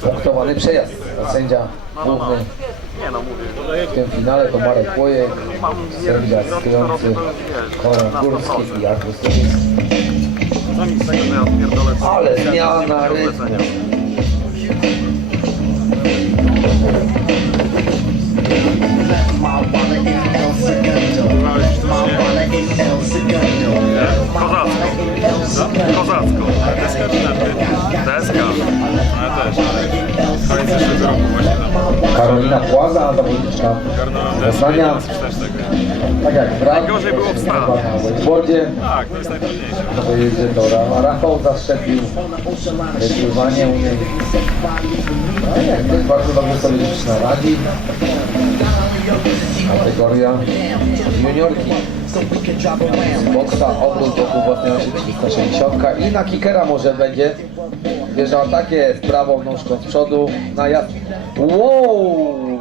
punktowany przejazd. A sędzia główny w tym finale to Marek Łojek, sędzia stojący Koron Górski i Artur. Ale zmiana rytmu. Kozacko. Narty? Deska. No ja też, ale koniec zeszłego roku właśnie tam. Karolina Płaza, zawodniczka Garnąłem deskę i Poznania. teraz już też tego. Tak jak brat, Najgorzej było na wakeboardzie, Tak, to jest najtrudniejsze. to jedzie do Ra- Rafał zaszczepił pływanie u niej. No i jak bardzo dobrze sobie dziewczyna radzi. Kategoria juniorki. Z boksa obrót wokół własnej osi 360 i na kickera może będzie. Wjeżdżał takie z prawą nóżką z przodu na jazd. Wow!